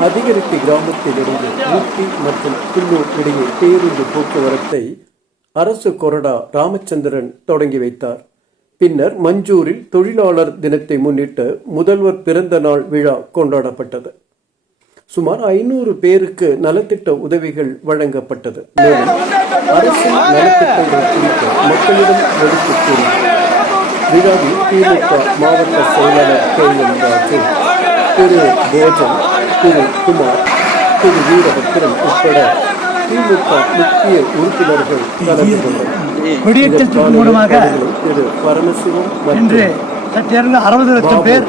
அதிகரித்து கிராமத்திலிருந்து ஊட்டி மற்றும் குள்ளூர் இடையே பேருந்து போக்குவரத்தை அரசு கொறடா ராமச்சந்திரன் தொடங்கி வைத்தார். பின்னர் மஞ்சூரில் தொழிலாளர் தினத்தை முன்னிட்டு முதல்வர் பிறந்த நாள் விழா கொண்டாடப்பட்டது. சுமார் ஐநூறு பேருக்கு நலத்திட்ட உதவிகள் வழங்கப்பட்டது. மேலும் அரசு நலத்திட்டங்கள் குறித்து மக்களிடம் எடுத்துக் கூறினார் விழாவில் திமுக மாவட்ட செயலாளர் கே எம் ராஜு திரு போஜன் திரு குமார் திரு வீரபத்திரன் உட்பட திமுக முக்கிய உறுப்பினர்கள் கலந்து கொண்டனர். மூலமாக திரு பரமசிவம் மற்றும் அறுபது லட்சம் பேர்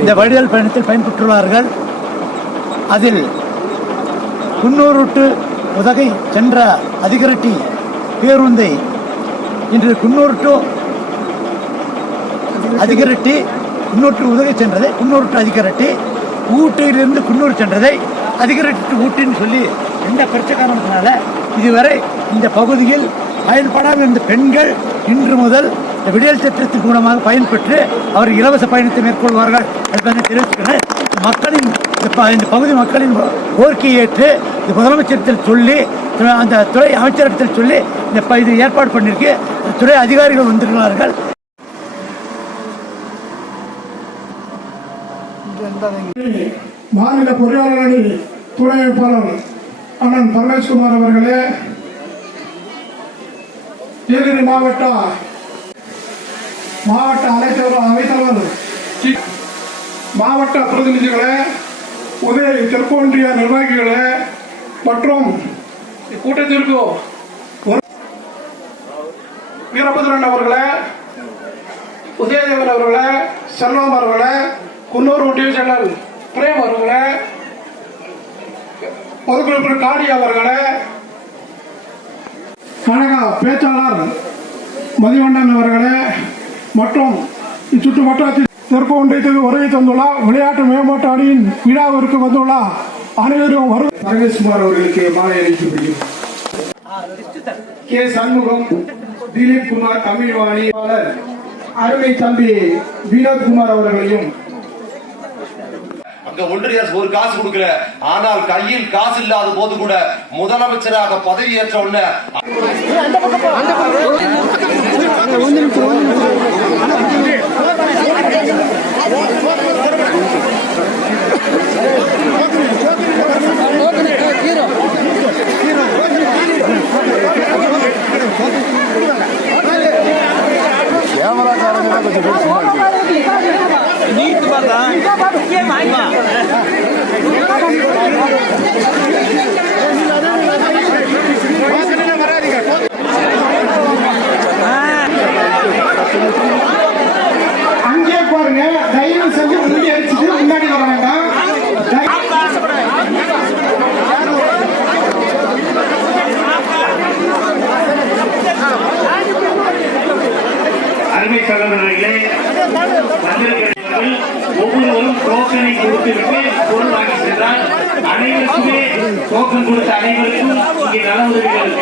இந்த வடிவேல் பயணத்தில் பயன்பெற்றுள்ளார்கள். அதில் குன்னூருட்டு உதகை சென்ற அதிகரட்டி பேருந்தை இன்று குன்னூர் டு அதிகரட்டி குன்னூற்று உதவி சென்றதை குன்னூற்று அதிகரட்டி ஊட்டியிலிருந்து குன்னூர் சென்றதை அதிகரட்டி ஊட்டின்னு சொல்லி எந்த பிரச்சனை காரணத்தினால இதுவரை இந்த பகுதியில் பயன்படாமல் இருந்த பெண்கள் இன்று முதல் இந்த விடியல் திட்டத்தின் மூலமாக பயன்பெற்று அவர் இலவச பயணத்தை மேற்கொள்வார்கள் என்பதை தெரிவித்துக்கிறேன் மக்களின் இந்த பகுதி மக்களின் கோரிக்கையை ஏற்று இந்த முதலமைச்சரிடத்தில் சொல்லி அந்த துறை அமைச்சரிடத்தில் சொல்லி இந்த இது ஏற்பாடு பண்ணியிருக்கு. இந்த துறை அதிகாரிகள் வந்திருக்கிறார்கள். மாநில பொறியாளர் அணி துணை வேட்பாளர் அண்ணன் பரமேஷ்குமார் அவர்களே நீலகிரி மாவட்ட மாவட்ட அனைத்தவர் அவைத்தலைவர் மாவட்ட பிரதிநிதிகளே உதய தெற்கொன்றிய நிர்வாகிகளே மற்றும் இக்கூட்டத்திற்கு வீரபத்ரன் அவர்களே உதயதேவன் அவர்களே செல்வம் அவர்களே குன்னூர் டிவிஷனல் செயலர் பிரேம் அவர்களே பொதுக்குழு காடி அவர்களே கழக பேச்சாளர் மதிவண்ணன் அவர்களே மற்றும் இச்சுற்று வட்டாரத்தில் தெற்கு ஒன்றியத்துக்கு வருகை தந்துள்ள விளையாட்டு மேம்பாட்டு அணியின் விழாவிற்கு வந்துள்ள அனைவரும் வரும் பரமேஸ்குமார் அவர்களுக்கு மாலை அளிக்க முடியும் கே. சண்முகம் திலீப் குமார் தமிழ்வாணி அருமை தம்பி வினோத்குமார் அவர்களையும் ஒன்றிய அரசு ஒரு காசு கொடுக்கல. ஆனால் கையில் காசு இல்லாத போது கூட முதலமைச்சராக பதவியேற்ற உடனே அங்கே பாருங்க தயவு செஞ்சு முன்னாடி அடிச்சுட்டு முன்னாடி வர வேண்டாம். அருமை சகோதரர்களே டோக்கனை கொடுத்துவிட்டு பொருள் வாங்கி சென்றால் அனைவருக்குமே டோக்கன் கொடுத்த அனைவருக்கும் இங்கே நல உதவிகள்.